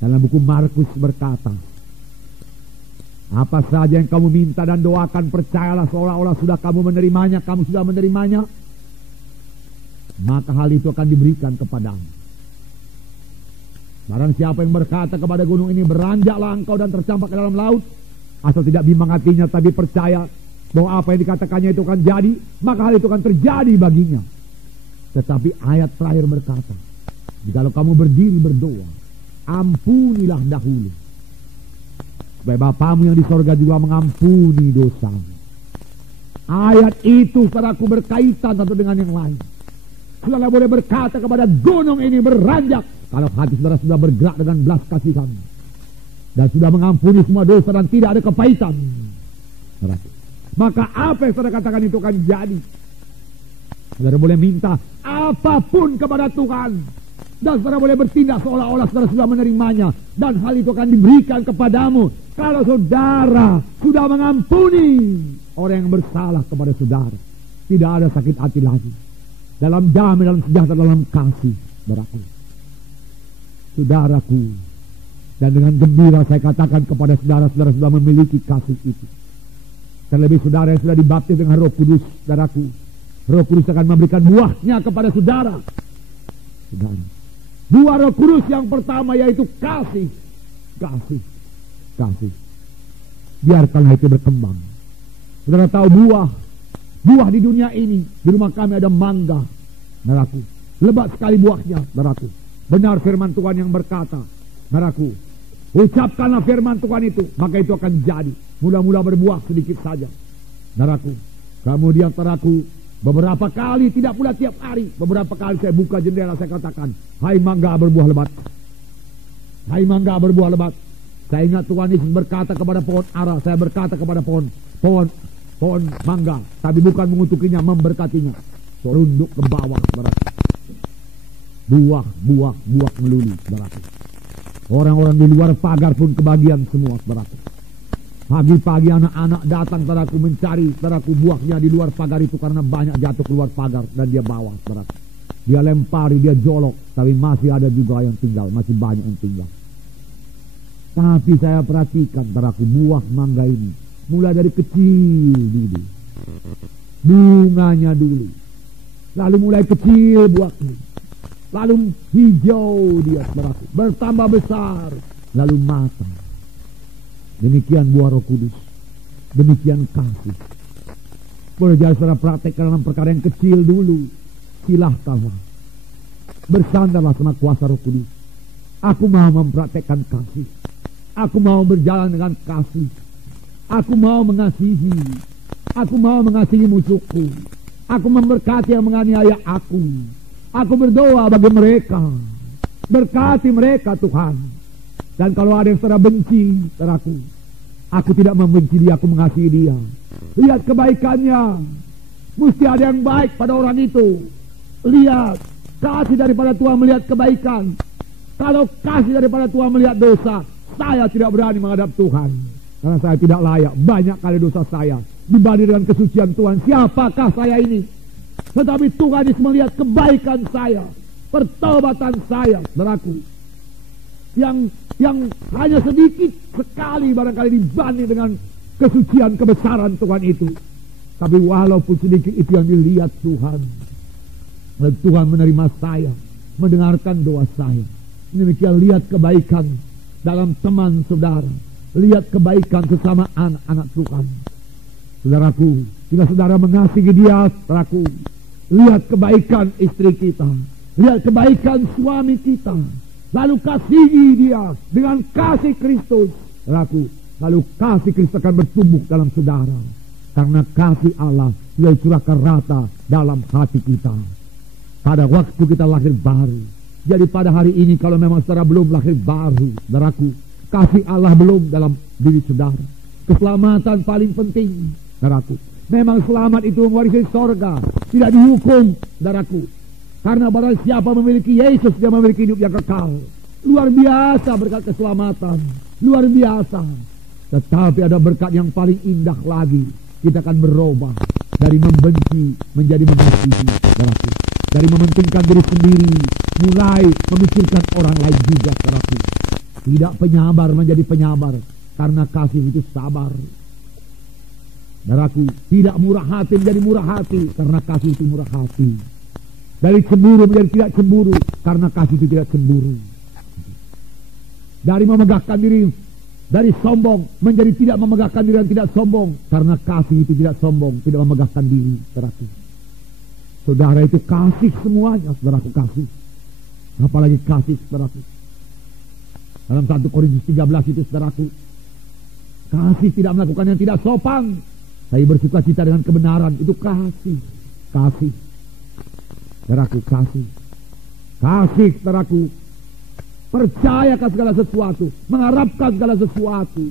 Dalam buku Markus berkata, apa saja yang kamu minta dan doakan, percayalah seolah-olah sudah kamu menerimanya, kamu sudah menerimanya, maka hal itu akan diberikan kepadamu. Barang siapa yang berkata kepada gunung ini, beranjaklah engkau dan tercampak ke dalam laut, asal tidak bimbang hatinya tapi percaya bahwa apa yang dikatakannya itu akan jadi, maka hal itu akan terjadi baginya. Tetapi ayat terakhir berkata, jikalau kamu berdiri berdoa, ampunilah dahulu, supaya Bapamu yang di sorga juga mengampuni dosamu. Ayat itu, saudaraku, berkaitan satu dengan yang lain. Saudara boleh berkata kepada gunung ini, beranjak, kalau hati saudara sudah bergerak dengan belas kasihan dan sudah mengampuni semua dosa dan tidak ada kepahitan, maka apa yang saudara katakan itu akan jadi. Saudara boleh minta apapun kepada Tuhan, dan saudara boleh bertindak seolah-olah saudara sudah menerimanya, dan hal itu akan diberikan kepadamu kalau saudara sudah mengampuni orang yang bersalah kepada saudara. Tidak ada sakit hati lagi, dalam damai, dalam sejahtera, dalam kasih, saudaraku. Saudaraku, dan dengan gembira saya katakan kepada saudara-saudara sudah memiliki kasih itu. Terlebih saudara yang sudah dibaptis dengan Roh Kudus, saudaraku, Roh Kudus akan memberikan buahnya kepada saudara. Saudara, buah Roh Kudus yang pertama yaitu kasih. Kasih. Biarkanlah itu berkembang. Saudara tahu buah di dunia ini, di rumah kami ada mangga, saudaraku. Lebat sekali buahnya, saudaraku. Benar firman Tuhan yang berkata, saudaraku, ucapkanlah firman Tuhan itu, maka itu akan jadi. Mula-mula berbuah sedikit saja, saudaraku. Kemudian saudaraku, beberapa kali, tidak pula tiap hari, beberapa kali saya buka jendela, saya katakan, hai mangga berbuah lebat, hai mangga berbuah lebat. Saya ingat Tuhan Yesus berkata kepada pohon ara, saya berkata kepada pohon mangga, tapi bukan mengutukinya, memberkatinya. Terunduk ke bawah, saudaraku. Buah melulu, saudaraku. Orang-orang di luar pagar pun kebagian semua, saudaraku. Pagi-pagi anak-anak datang, saudaraku, mencari, saudaraku, buahnya di luar pagar itu karena banyak jatuh keluar pagar dan dia bawa, saudaraku. Dia lempari, dia jolok, tapi masih ada juga yang tinggal, masih banyak yang tinggal. Tapi saya perhatikan, saudaraku, buah mangga ini mulai dari kecil dulu, bunganya dulu, lalu mulai kecil buahnya, lalu hijau dia, saudaraku, bertambah besar, lalu matang. Demikian buah Roh Kudus, demikian kasih. Boleh jadi saudara praktekkan dalam perkara yang kecil dulu, silahkanlah. Bersandarlah sama kuasa Roh Kudus. Aku mau mempraktekkan kasih, aku mau berjalan dengan kasih, aku mau mengasihi, aku mau mengasihi musuhku, aku memberkati yang menganiaya aku berdoa bagi mereka, berkati mereka Tuhan. Dan kalau ada yang saudara benci, saudaraku, aku tidak membenci dia, aku mengasihi dia. Lihat kebaikannya, mesti ada yang baik pada orang itu. Lihat, kasih daripada Tuhan melihat kebaikan. Kalau kasih daripada Tuhan melihat dosa, saya tidak berani menghadap Tuhan, karena saya tidak layak. Banyak kali dosa saya dibanding dengan kesucian Tuhan. Siapakah saya ini? Tetapi Tuhan melihat kebaikan saya, pertobatan saya, saudaraku, yang hanya sedikit sekali barangkali dibanding dengan kesucian kebesaran Tuhan itu. Tapi walaupun sedikit itu yang dilihat Tuhan, dan Tuhan menerima saya, mendengarkan doa saya. Demikian lihat kebaikan dalam teman saudara, lihat kebaikan sesama anak-anak Tuhan. Saudaraku, jika saudara mengasihi dia, saudaraku, lihat kebaikan istri kita, lihat kebaikan suami kita, lalu kasihi dia dengan kasih Kristus, lalu kasih Kristus akan bertumbuh dalam saudara, karena kasih Allah sudah dicurahkan rata dalam hati kita pada waktu kita lahir baru. Jadi pada hari ini kalau memang saudara belum lahir baru, saudaraku, kasih Allah belum dalam diri saudara, keselamatan paling penting, saudaraku. Memang selamat itu mewarisi sorga, tidak dihukum, saudaraku. Karena barang siapa memiliki Yesus, dia memiliki hidup yang kekal. Luar biasa berkat keselamatan, luar biasa. Tetapi ada berkat yang paling indah lagi. Kita akan berubah dari membenci menjadi mengasihi, saudaraku. Dari mementingkan diri sendiri, mulai memikirkan orang lain juga, saudaraku. Tidak penyabar menjadi penyabar, karena kasih itu sabar. Saudaraku, tidak murah hati menjadi murah hati, karena kasih itu murah hati. Dari cemburu menjadi tidak cemburu, karena kasih itu tidak cemburu. Dari memegahkan diri, dari sombong menjadi tidak memegahkan diri dan tidak sombong, karena kasih itu tidak sombong, tidak memegahkan diri. Saudaraku, saudara itu kasih semuanya, saudaraku, kasih. Apalagi kasih, saudaraku. Dalam 1 Korintus 13 itu, saudaraku, kasih tidak melakukan yang tidak sopan, tapi bersuka cita dengan kebenaran. Itu kasih. Kasih, saudaraku, kasih. Kasih, saudaraku, percayakan segala sesuatu, mengharapkan segala sesuatu,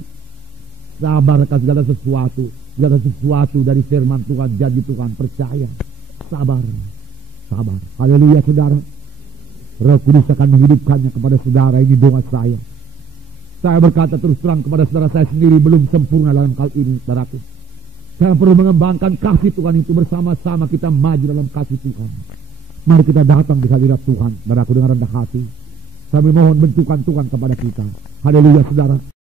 sabarkan segala sesuatu dari firman Tuhan, janji Tuhan, percaya, sabar. Haleluya, saudara. Roh Kudus akan menghidupkannya kepada saudara. Ini doa saya. Saya berkata terus terang kepada saudara, saya sendiri belum sempurna dalam hal ini, saudaraku. Saya perlu mengembangkan kasih Tuhan itu. Bersama-sama kita maju dalam kasih Tuhan. Mari kita datang di hadirat Tuhan, saudaraku, dengan rendah hati. Kami mohon bentukan Tuhan kepada kita. Haleluya, saudara.